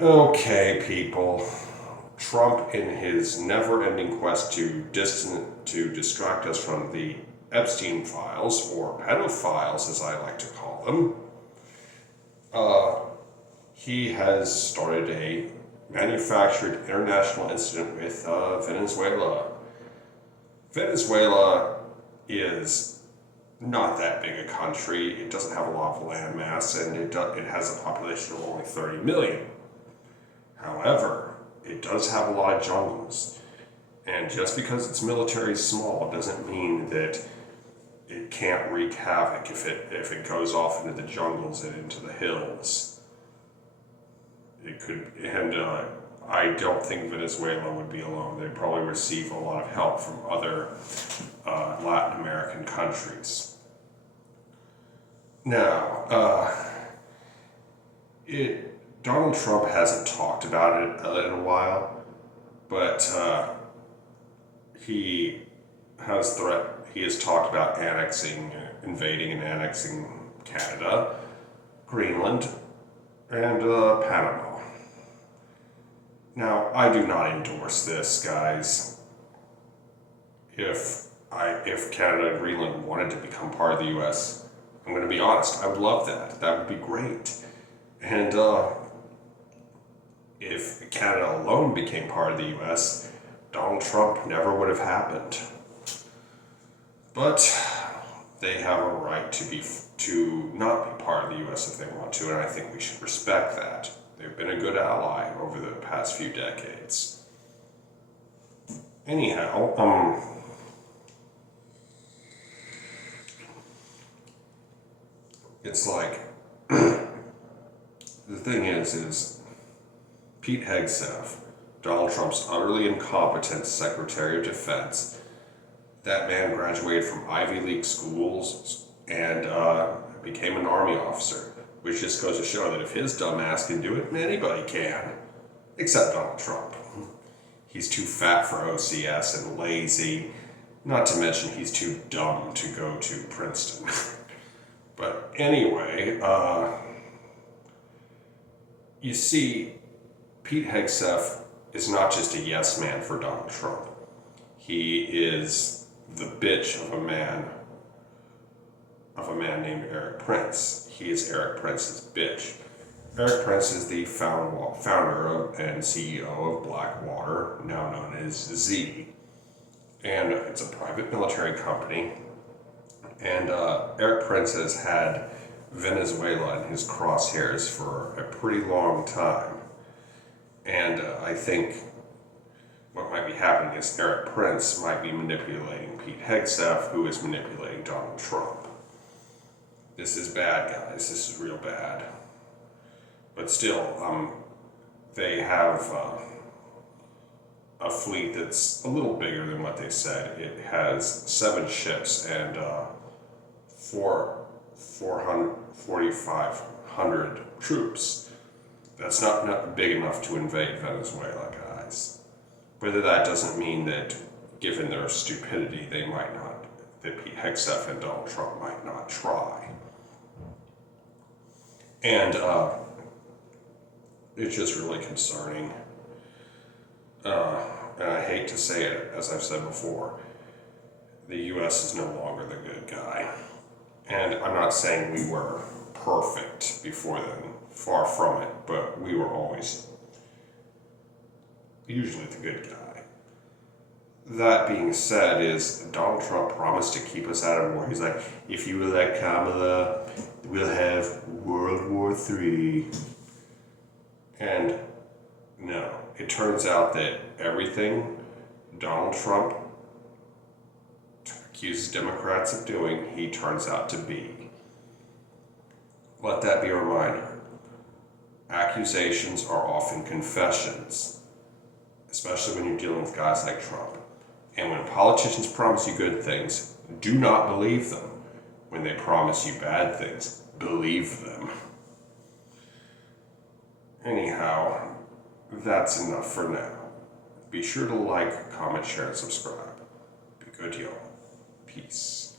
Okay, people. Trump, in his never-ending quest to distract us from the Epstein files, or pedophiles as I like to call them, he has started a manufactured international incident with Venezuela. Venezuela is not that big a country. It doesn't have a lot of land mass, and it has a population of only 30 million. However, it does have a lot of jungles. And just because its military is small doesn't mean that it can't wreak havoc if it goes off into the jungles and into the hills. It could, and I don't think Venezuela would be alone. They'd probably receive a lot of help from other Latin American countries. Now, Donald Trump hasn't talked about it in a while, but he he has talked about invading and annexing Canada, Greenland, and Panama. Now, I do not endorse this, guys. If Canada and Greenland wanted to become part of the U.S., I'm going to be honest, I would love that. That would be great. And if Canada alone became part of the U.S., Donald Trump never would have happened. But they have a right to not be part of the U.S. if they want to, and I think we should respect that. They've been a good ally over the past few decades. Anyhow, it's like the thing is Pete Hegseth, Donald Trump's utterly incompetent Secretary of Defense. That man graduated from Ivy League schools and became an Army officer, which just goes to show that if his dumb ass can do it, anybody can. Except Donald Trump. He's too fat for OCS and lazy, not to mention he's too dumb to go to Princeton. But anyway, you see, Pete Hegseth is not just a yes man for Donald Trump. He is the bitch of a man named Eric Prince. He is Eric Prince's bitch. Eric Prince is the founder and CEO of Blackwater, now known as Z. And it's a private military company. And Eric Prince has had Venezuela in his crosshairs for a pretty long time. And I think what might be happening is Eric Prince might be manipulating Pete Hegseth, who is manipulating Donald Trump. This is bad, guys. This is real bad. But still, they have a fleet that's a little bigger than what they said. It has 7 ships and 4,500 troops. That's not big enough to invade Venezuela, guys. Whether that doesn't mean that, given their stupidity, that Pete Hegseth and Donald Trump might not try. And it's just really concerning. And I hate to say it, as I've said before, the U.S. is no longer the good guy. And I'm not saying we were perfect before then, far from it, but we were always usually the good guy. That being said, is Donald Trump promised to keep us out of war. He's like, if you elect Kamala, we'll have World War III. And no, it turns out that everything Donald Trump accuses Democrats of doing, he turns out to be. Let that be a reminder. Accusations are often confessions, especially when you're dealing with guys like Trump. And when politicians promise you good things, do not believe them. When they promise you bad things, believe them. Anyhow, that's enough for now. Be sure to like, comment, share, and subscribe. Be good, y'all. Peace.